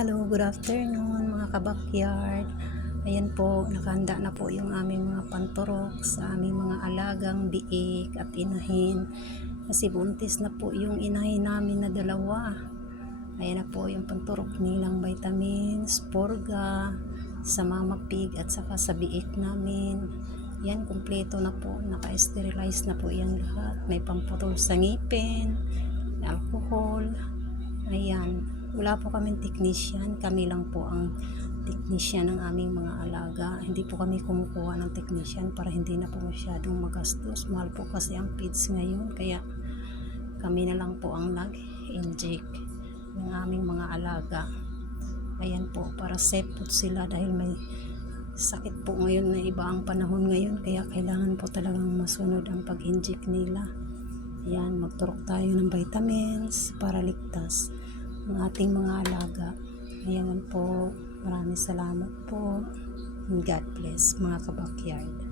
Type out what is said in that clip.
Hello, good afternoon mga kabakyard. Ayan po, nakahanda na po yung aming mga panturok sa aming mga alagang biik at inahin. Kasi buntis na po yung inahin namin na dalawa. Ayan na po yung panturok nilang vitamins, porga, sa mama pig at saka sa biik namin. Yan, kumpleto na po. Naka-sterilize na po yan lahat. May pamputol sa ngipin, alcohol. Wala po kaming technician. Kami lang po ang technician ng aming mga alaga. Hindi po kami kumukuha ng technician para hindi na po masyadong magastos. Mahal po kasi ang feeds ngayon. Kaya kami na lang po ang nag-inject ng aming mga alaga. Ayan po, para safe po sila dahil may sakit po ngayon na iba ang panahon ngayon. Kaya kailangan po talagang masunod ang pag-inject nila. Ayan, magturok tayo ng vitamins para ligtas ang ating mga alaga. Ayan po, maraming salamat po. God bless mga kabakyard.